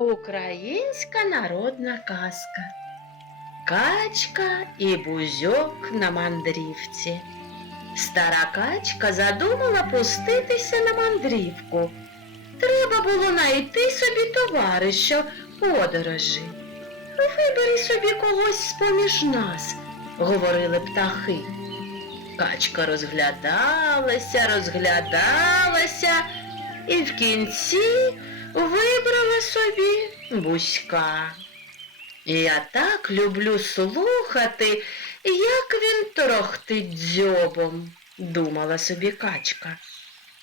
Українська народна казка. Качка і бузьок на мандрівці. Стара качка задумала пуститися на мандрівку. Треба було знайти собі товариша подорожі. Вибери собі когось з-поміж нас, говорили птахи. Качка розглядалася, розглядалася і в кінці вибрала собі бузька. Я так люблю слухати, як він торохтить дзьобом, думала собі качка.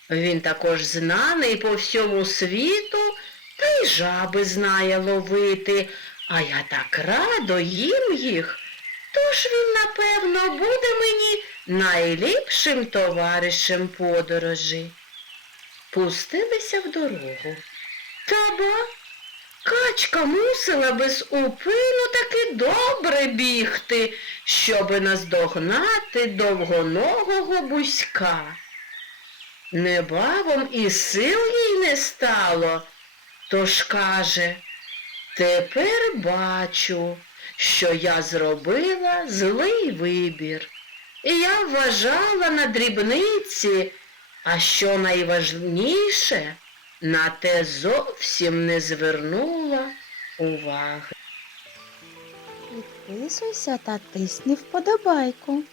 Він також знаний по всьому світу, та й жаби знає ловити, а я так радо їм їх. Тож він, напевно, буде мені найліпшим товаришем подорожі. Пустилися в дорогу. Та ба, качка мусила без упину таки добре бігти, щоби наздогнати довгоногого бузька. Небавом і сил їй не стало, тож каже, тепер бачу, що я зробила злий вибір. І я вважала на дрібниці, а що найважніше, на те зовсім не звернула уваги. Підписуйся та тисни вподобайку.